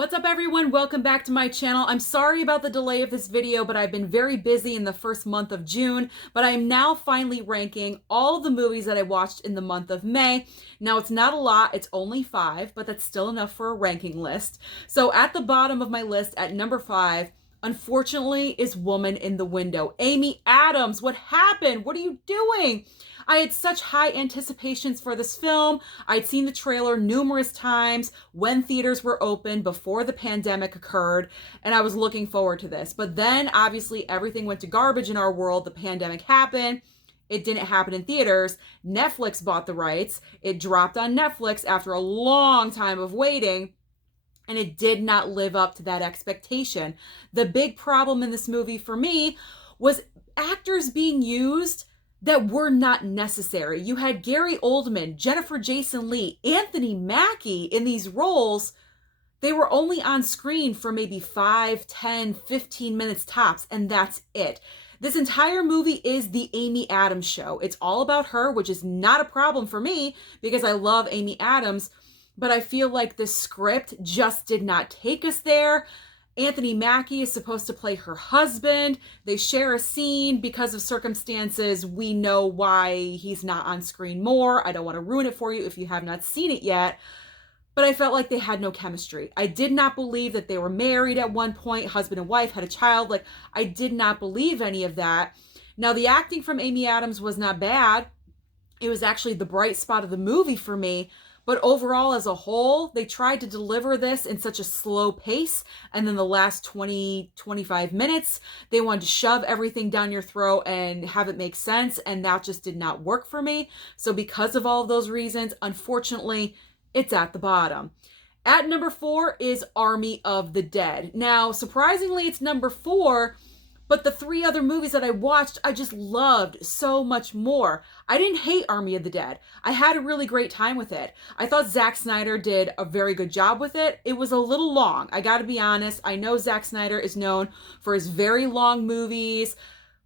What's up everyone? Welcome back to my channel. I'm sorry about the delay of this video, but I've been very busy in the first month of June, but I am now finally ranking all of the movies that I watched in the month of May. Now it's not a lot, it's only 5, but that's still enough for a ranking list. So at the bottom of my list at number 5, unfortunately, is Woman in the Window. Amy Adams, what happened? What are you doing? I had such high anticipations for this film. I'd seen the trailer numerous times when theaters were open before the pandemic occurred, and I was looking forward to this. But then, obviously, everything went to garbage in our world. The pandemic happened. It didn't happen in theaters. Netflix bought the rights. It dropped on Netflix after a long time of waiting, and it did not live up to that expectation. The big problem in this movie for me was actors being used that were not necessary. You had Gary Oldman, Jennifer Jason Leigh, Anthony Mackie in these roles. They were only on screen for maybe 5, 10, 15 minutes tops, and that's it. This entire movie is the Amy Adams show. It's all about her, which is not a problem for me because I love Amy Adams, but I feel like the script just did not take us there. Anthony Mackie is supposed to play her husband. They share a scene because of circumstances. We know why he's not on screen more. I don't want to ruin it for you if you have not seen it yet, but I felt like they had no chemistry. I did not believe that they were married at one point, husband and wife, had a child. Like, I did not believe any of that. Now, the acting from Amy Adams was not bad. It was actually the bright spot of the movie for me. But overall, as a whole, they tried to deliver this in such a slow pace. And then the last 20, 25 minutes, they wanted to shove everything down your throat and have it make sense. And that just did not work for me. So because of all of those reasons, unfortunately, it's at the bottom. At number 4 is Army of the Dead. Now, surprisingly, it's number 4. But the 3 other movies that I watched, I just loved so much more. I didn't hate Army of the Dead. I had a really great time with it. I thought Zack Snyder did a very good job with it. It was a little long. I gotta be honest. I know Zack Snyder is known for his very long movies,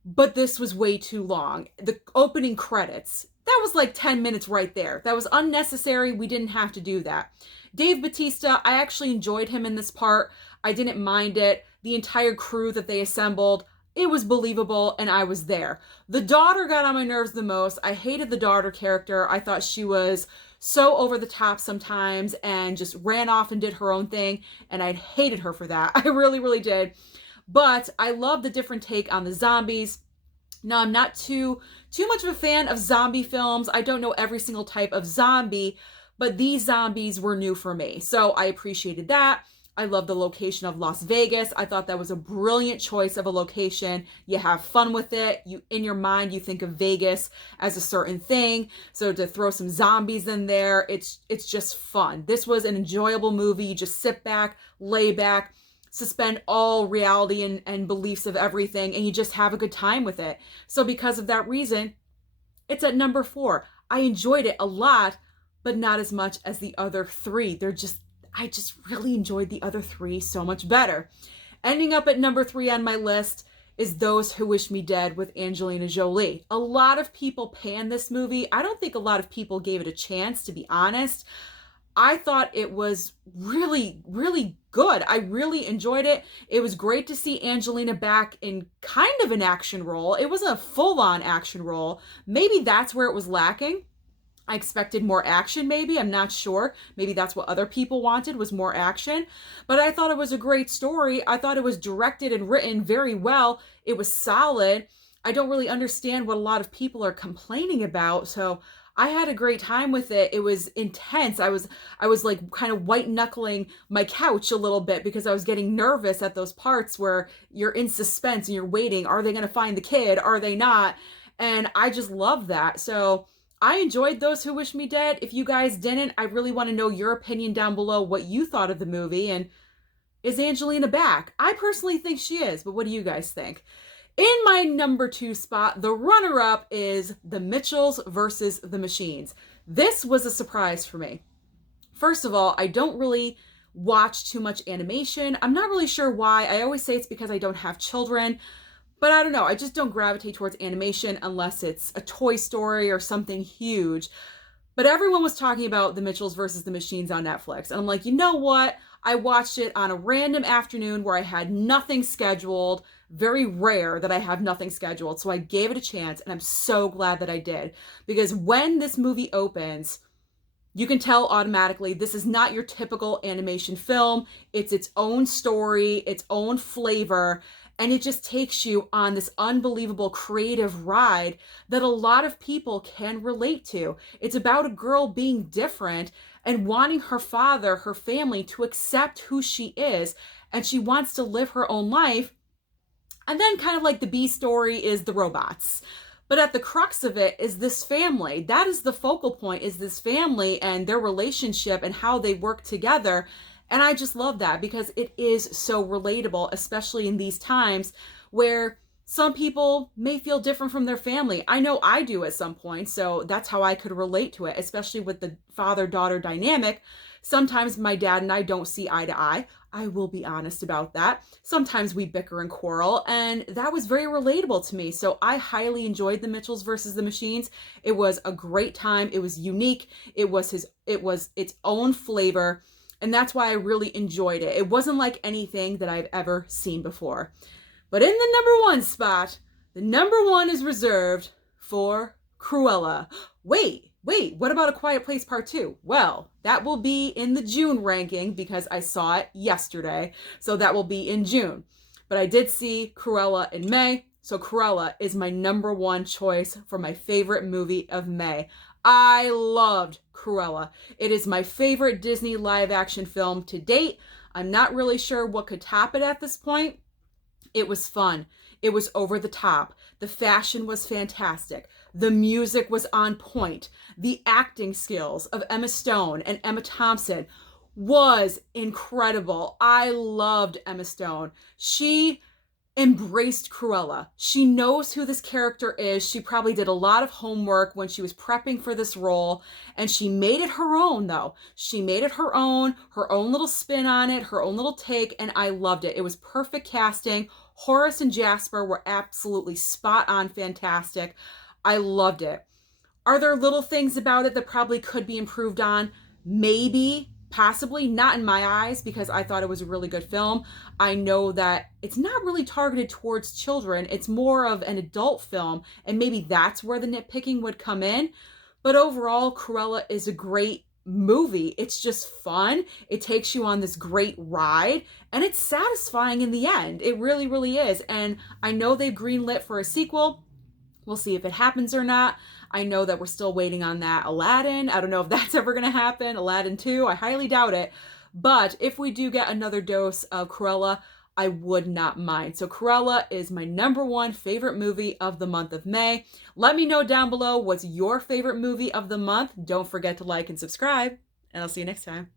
but this was way too long. The opening credits, that was like 10 minutes right there. That was unnecessary. We didn't have to do that. Dave Bautista, I actually enjoyed him in this part. I didn't mind it. The entire crew that they assembled, it was believable, and I was there. The daughter got on my nerves the most. I hated the daughter character. I thought she was so over the top sometimes and just ran off and did her own thing, and I hated her for that. I really, really did. But I love the different take on the zombies. Now, I'm not too much of a fan of zombie films. I don't know every single type of zombie, but these zombies were new for me, so I appreciated that. I love the location of Las Vegas. I thought that was a brilliant choice of a location. You have fun with it. You, in your mind, you think of Vegas as a certain thing. So to throw some zombies in there, it's just fun. This was an enjoyable movie. You just sit back, lay back, suspend all reality and beliefs of everything, and you just have a good time with it. So because of that reason, it's at number 4. I enjoyed it a lot, but not as much as the other 3. I just really enjoyed the other 3 so much better. Ending up at number 3 on my list is Those Who Wish Me Dead with Angelina Jolie. A lot of people panned this movie. I don't think a lot of people gave it a chance, to be honest. I thought it was really, really good. I really enjoyed it. It was great to see Angelina back in kind of an action role. It wasn't a full-on action role. Maybe that's where it was lacking. I expected more action, maybe. I'm not sure. Maybe that's what other people wanted, was more action. But I thought it was a great story. I thought it was directed and written very well. It was solid. I don't really understand what a lot of people are complaining about. So I had a great time with it. It was intense. I was like kind of white knuckling my couch a little bit because I was getting nervous at those parts where you're in suspense and you're waiting. Are they going to find the kid? Are they not? And I just love that. So I enjoyed Those Who Wish Me Dead. If you guys didn't, I really want to know your opinion down below, what you thought of the movie, and is Angelina back? I personally think she is, but what do you guys think? In my number 2 spot, the runner-up is The Mitchells versus the Machines. This was a surprise for me. First of all, I don't really watch too much animation. I'm not really sure why. I always say it's because I don't have children. But I don't know, I just don't gravitate towards animation unless it's a Toy Story or something huge. But everyone was talking about The Mitchells versus the Machines on Netflix. And I'm like, you know what? I watched it on a random afternoon where I had nothing scheduled. Very rare that I have nothing scheduled. So I gave it a chance, and I'm so glad that I did. Because when this movie opens, you can tell automatically this is not your typical animation film. It's its own story, its own flavor, and it just takes you on this unbelievable creative ride that a lot of people can relate to. It's about a girl being different and wanting her father, her family to accept who she is, and she wants to live her own life. And then kind of like the B story is the robots. But at the crux of it is this family. That is the focal point, is this family and their relationship and how they work together. And I just love that because it is so relatable, especially in these times where some people may feel different from their family. I know I do at some point, so that's how I could relate to it, especially with the father-daughter dynamic. Sometimes my dad and I don't see eye to eye. I will be honest about that. Sometimes we bicker and quarrel, and that was very relatable to me. So I highly enjoyed The Mitchells versus the Machines. It was a great time. It was unique. It was its own flavor, and that's why I really enjoyed it. It wasn't like anything that I've ever seen before. But in the number one spot, the number one is reserved for Cruella. Wait, what about A Quiet Place Part 2? Well, that will be in the June ranking because I saw it yesterday. So that will be in June. But I did see Cruella in May. So Cruella is my number one choice for my favorite movie of May. I loved Cruella. It is my favorite Disney live action film to date. I'm not really sure what could top it at this point. It was fun. It was over the top. The fashion was fantastic. The music was on point. The acting skills of Emma Stone and Emma Thompson was incredible. I loved Emma Stone. She embraced Cruella. She knows who this character is. She probably did a lot of homework when she was prepping for this role, and she made it her own, though. She made it her own little spin on it, her own little take, and I loved it. It was perfect casting. Horace and Jasper were absolutely spot on fantastic. I loved it. Are there little things about it that probably could be improved on? Maybe, possibly, not in my eyes, because I thought it was a really good film. I know that it's not really targeted towards children. It's more of an adult film, and maybe that's where the nitpicking would come in. But overall, Cruella is a great movie. It's just fun. It takes you on this great ride, and it's satisfying in the end. It really, really is. And I know they've greenlit for a sequel. We'll see if it happens or not. I know that we're still waiting on that Aladdin. I don't know if that's ever going to happen. Aladdin 2, I highly doubt it. But if we do get another dose of Cruella, I would not mind. So Cruella is my number one favorite movie of the month of May. Let me know down below what's your favorite movie of the month. Don't forget to like and subscribe, and I'll see you next time.